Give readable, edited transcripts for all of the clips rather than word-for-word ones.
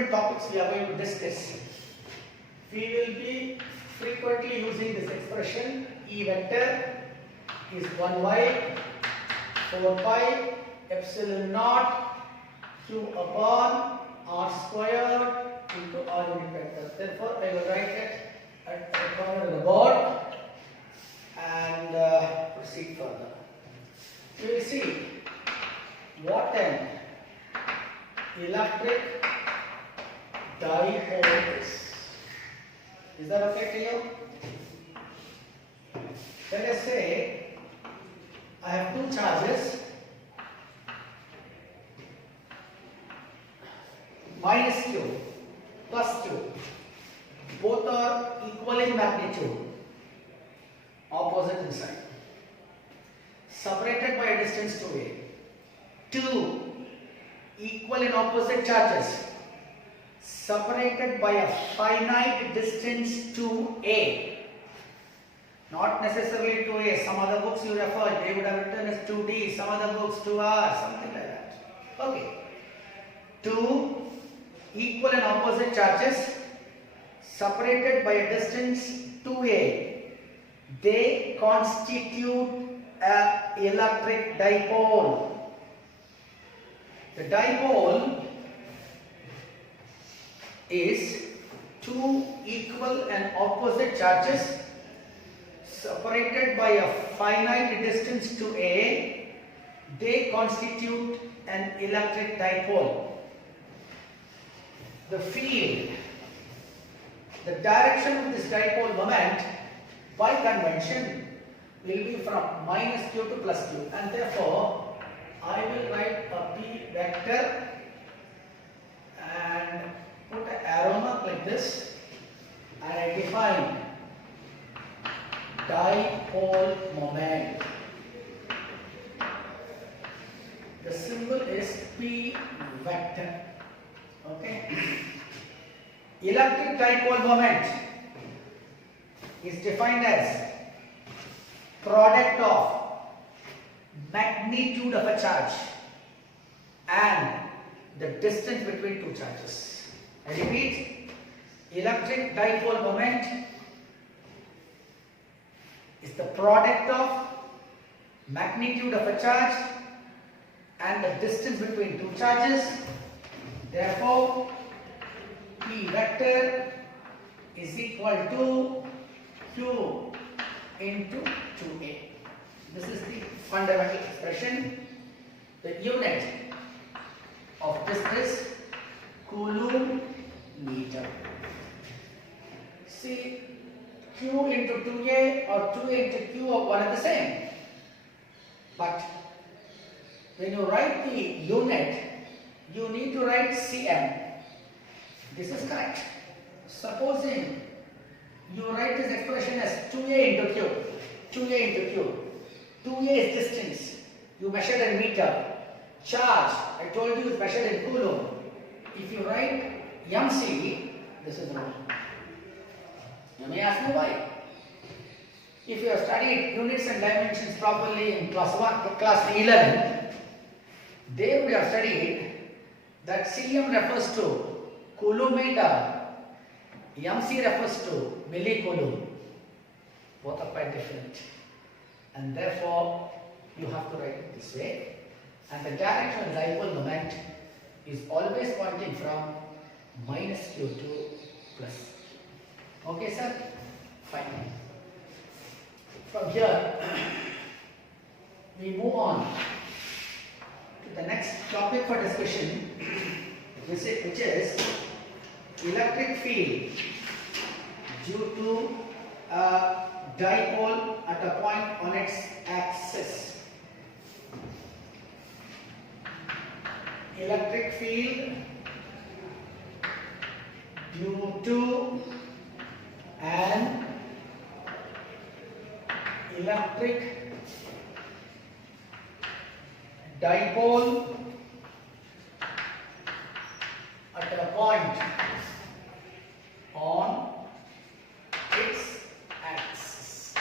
different topics we are going to discuss. We will be frequently using this expression E vector is 1y 4 pi epsilon naught q upon r squared into r unit vector. Therefore, I will write it at the corner of the board and proceed further. We will see what an electric dipole is. Is that okay to you? Let us say I have two charges minus q plus q. Both are equal in magnitude, opposite in sign, separated by a distance 2a. Two equal and opposite charges separated by a finite distance 2a. Not necessarily 2a. Some other books you refer, they would have written as 2d, some other books 2r, something like that. Okay. Two equal and opposite charges separated by a distance 2a. They constitute an electric dipole. The dipole is two equal and opposite charges separated by a finite distance to a. They constitute an electric dipole. The field, the direction of this dipole moment by convention will be from minus q to plus q, and therefore I will write a p vector and put an arrow mark like this, and I define dipole moment. The symbol is p vector. Okay. Electric dipole moment is defined as product of magnitude of a charge and the distance between two charges. I repeat, electric dipole moment is the product of magnitude of a charge and the distance between two charges. Therefore, P vector is equal to Q into 2A. This is the fundamental expression. The unit of this is coulomb meter. See, Q into 2A or 2A into Q are one and the same. But when you write the unit, you need to write cm. This is correct. Supposing you write this expression as 2a into q, 2a into q. 2a is distance, you measured in meter. Charge, I told you, is measured in coulomb. If you write mc, this is wrong. You may ask me why. If you have studied units and dimensions properly in class 1, class 11, they would have studied that cm refers to coulomb meter, mc refers to millicoulomb. Both are quite different, and therefore you have to write it this way. And the direction of the dipole moment is always pointing from minus q to plus q. Okay, sir? Fine. From here, we move on to the next topic for discussion, which is electric field due to a dipole at a point on its axis. Electric field due to an electric dipole at a point on its axis.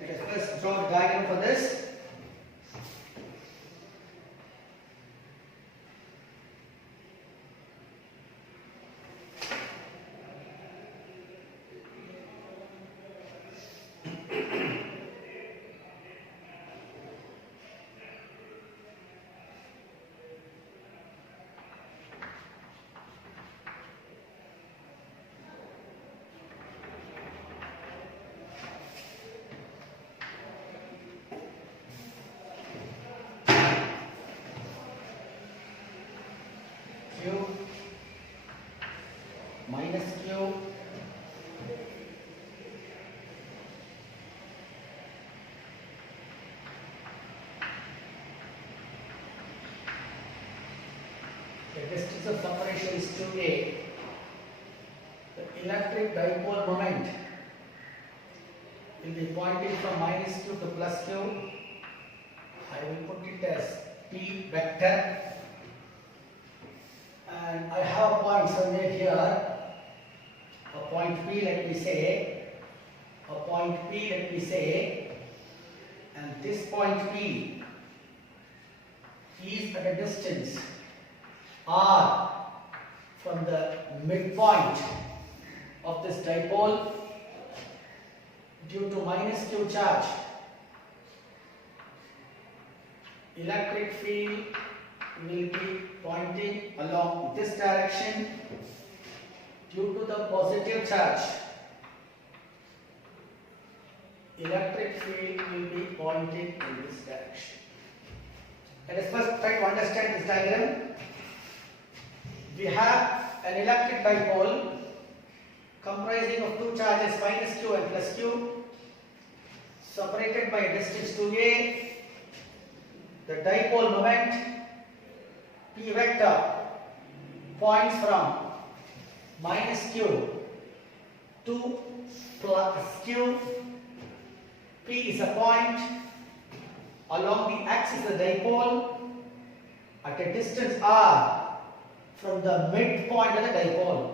Let us first draw the diagram for this. Q minus Q the distance of separation is 2a. The electric dipole moment will be pointing from minus Q to plus Q. I will put it as P vector. And I have a point somewhere here, a point P, let me say, a point P, let me say, and this point P is at a distance R from the midpoint of this dipole. Due to minus Q charge, electric field will be pointing along this direction. Due to the positive charge, electric field will be pointing in this direction. Let us first try to understand this diagram. We have an electric dipole comprising of two charges minus Q and plus Q, separated by a distance 2a. The dipole moment P vector points from minus Q to plus Q. P is a point along the axis of the dipole at a distance r from the midpoint of the dipole.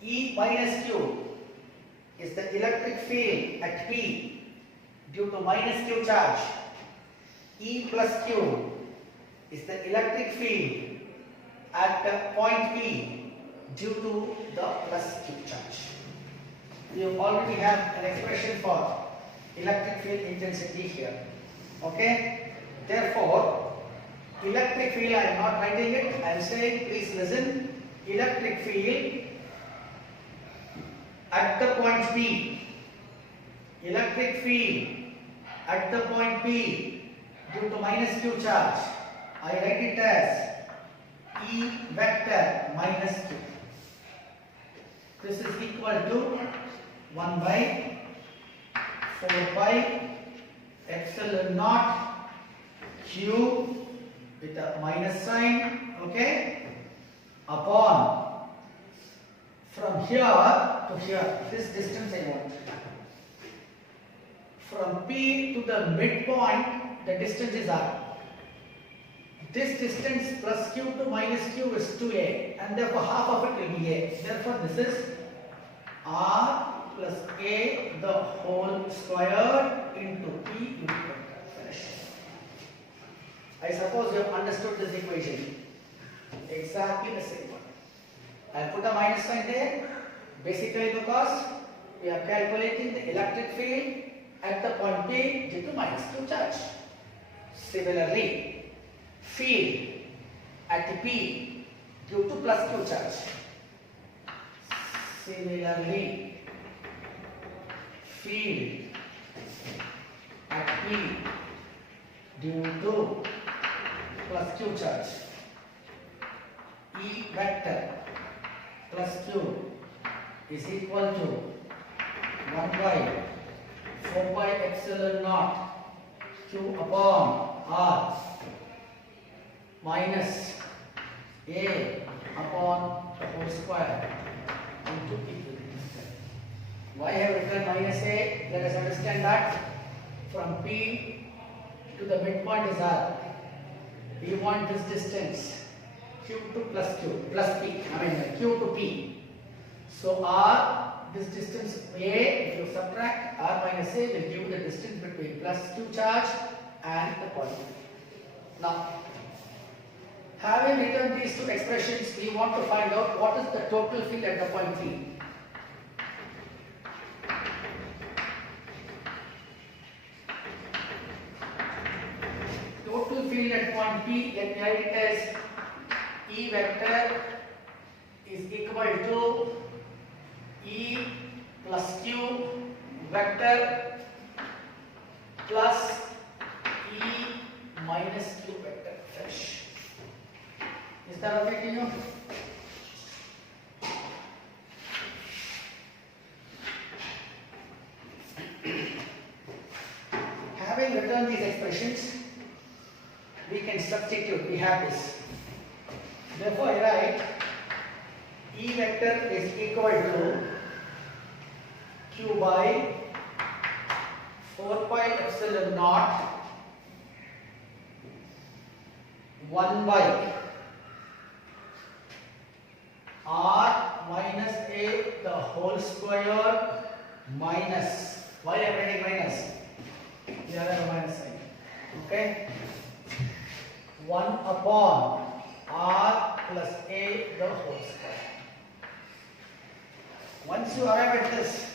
E minus Q is the electric field at P due to minus Q charge. E plus Q is the electric field at point P due to the plus Q charge. We already have an expression for electric field intensity here. Okay? Therefore, electric field, I am not writing it, I am saying, please listen. Electric field at the point P, electric field at the point P due to minus Q charge, I write it as E vector minus Q. This is equal to 1 by 4 pi epsilon naught Q with a minus sign, okay, upon from here to here, this distance I want. From P to the midpoint, the distance is R. This distance plus Q to minus Q is 2a, and therefore half of it will be a. Therefore, this is R plus a the whole square into P into finish. I suppose you have understood this equation. Exactly the same one. I will put a minus sign there, basically because we are calculating the electric field at the point P due to minus Q charge. Similarly, field at P due to plus Q charge. Similarly, field at P due to plus Q charge. E vector plus Q is equal to 1 by 4 pi epsilon naught Q upon R minus A upon the whole square into P. Why have written minus A? Let us understand that from P to the midpoint is R. We want this distance Q to plus Q, plus P, Q to P. So R this distance A, if you subtract R minus A, will give you the distance between plus Q charge and the point. Now, having written these two expressions, we want to find out what is the total field at the point P. Total field at point P, let me write it as E vector is equal to E plus Q vector plus E minus Q vector. Finish. Is that okay to you? Having written these expressions, we can substitute. We have this. Therefore, I write E vector is equal to Q by 4 pi epsilon naught 1 by R minus A the whole square minus, why I am writing minus? Here I have a minus sign. Okay? 1 upon R plus A the whole square. Once you arrive at this,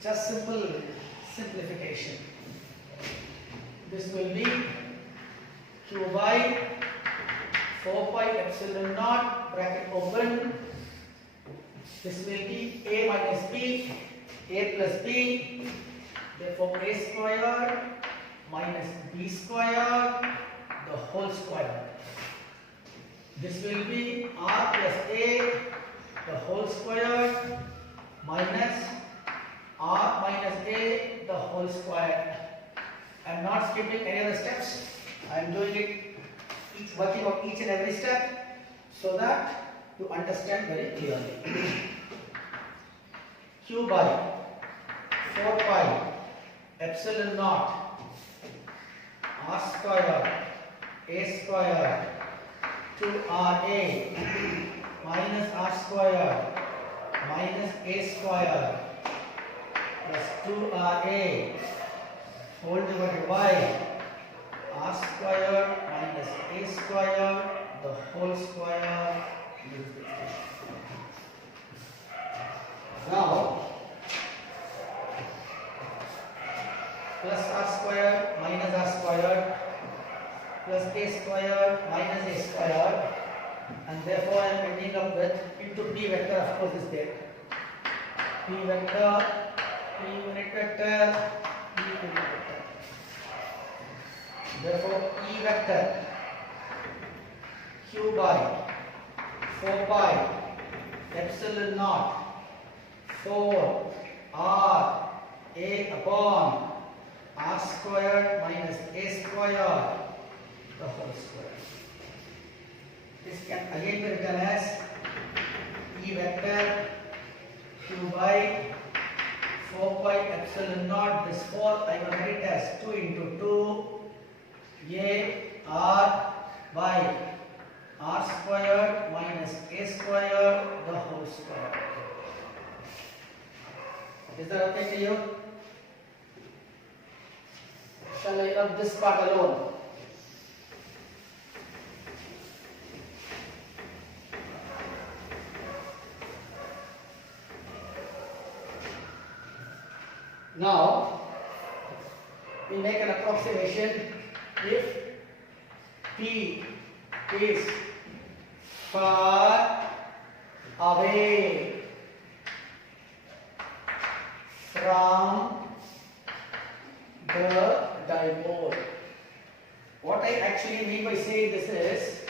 just simple simplification. This will be Q by 4 pi epsilon naught bracket open. This will be A minus B, A plus B. Therefore, A square minus B square the whole square. This will be R plus A the whole square minus R minus A the whole square. I am not skipping any of the steps. I am doing it, working on each and every step so that you understand very clearly. Q by 4 pi epsilon naught R square A square 2RA minus R square minus A square plus 2RA whole divided by R square minus A square the whole square. Now plus R square minus R square plus A square minus A square, and therefore I am ending up with into P vector, of course is there. P vector, P unit vector, P unit vector. Therefore E vector Q by 4 pi epsilon naught 4 R A upon R squared minus A square the whole square. This can again be written as E vector Q by 4 pi epsilon naught. This 4 I will write as 2 into 2 A R by R squared minus A squared the whole square. Is that okay to you? Shall I rub this part alone? Now, we make an approximation. If P is far away from the dipole. What I actually mean by saying this is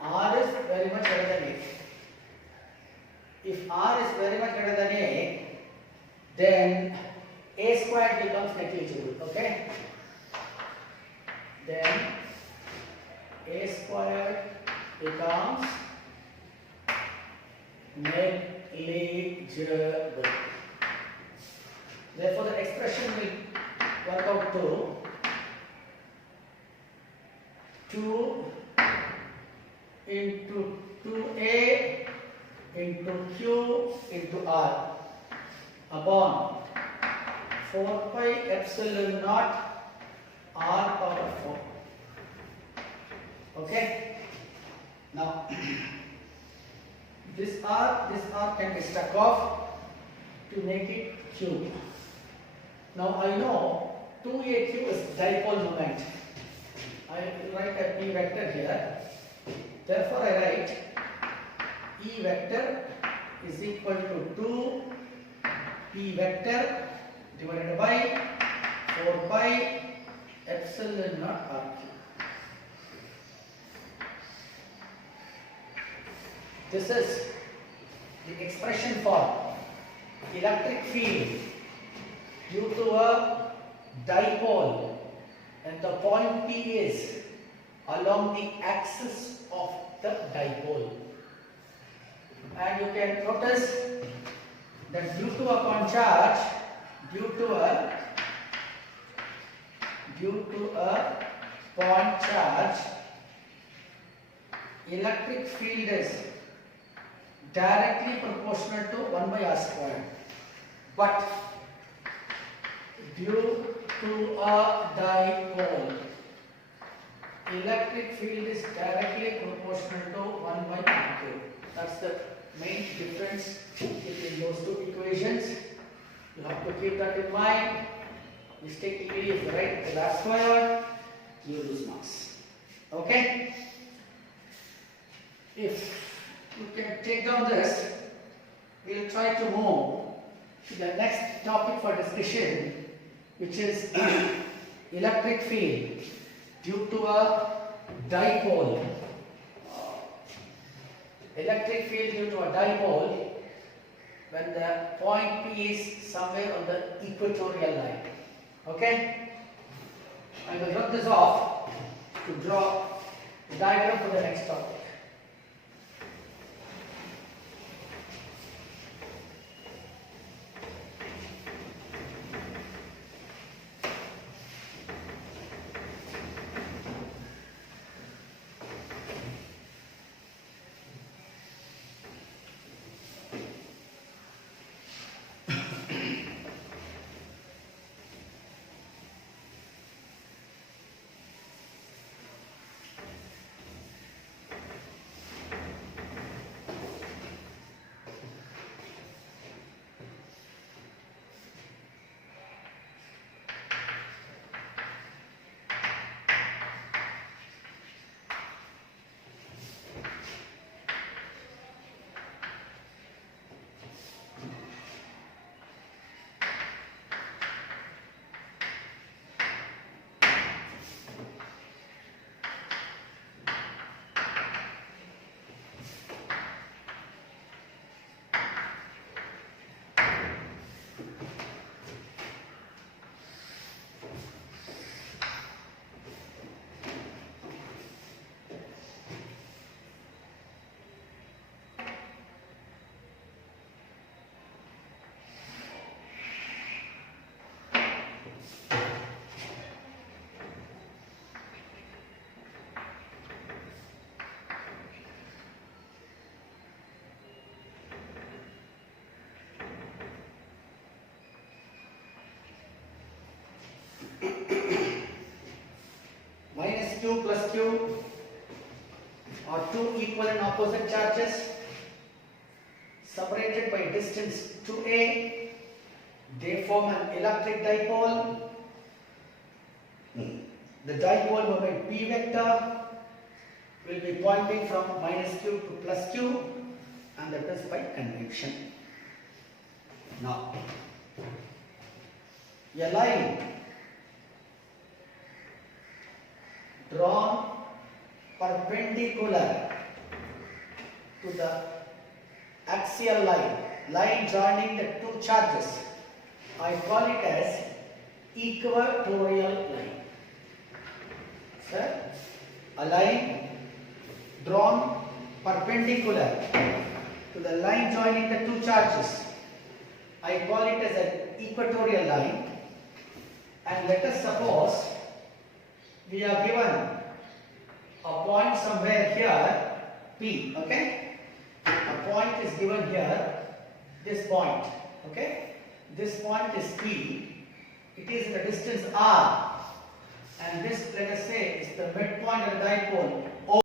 R is very much greater than A. If R is very much greater than A, then A squared becomes negligible. Okay? Then A squared becomes negligible. Therefore, the expression will work out to 2 into 2A into Q into R. upon 4 pi epsilon naught r power 4. Okay. Now this r can be struck off to make it cube. Now I know 2aq is dipole moment. I write a p vector here. Therefore I write E vector is equal to 2 p vector divided by 4 pi epsilon naught r cube. This is the expression for electric field due to a dipole, and the point P is along the axis of the dipole. And you can notice that due to a point charge, due to a point charge, electric field is directly proportional to 1 by r square. But due to a dipole, electric field is directly proportional to 1 by r cube. That's the main difference between those two equations. You have to keep that in mind. Mistakenly, if you write the r square, you lose marks. Okay? If you can take down this, we will try to move to the next topic for discussion, which is electric field due to a dipole. Electric field due to a dipole when the point P is somewhere on the equatorial line. Okay? I will rub this off to draw the diagram for the next topic. Minus q plus q are two equal and opposite charges separated by distance 2a. They form an electric dipole. The dipole moment P vector will be pointing from minus q to plus q, and that is by convection. Now, a line drawn perpendicular to the axial line joining the two charges, I call it as equatorial line. Sir, a line drawn perpendicular to the line joining the two charges, I call it as an equatorial line. And let us suppose we are given a point somewhere here, P, okay? A point is given here, this point, okay? this point is P, it is in the distance R, and this, let us say, is the midpoint of the dipole.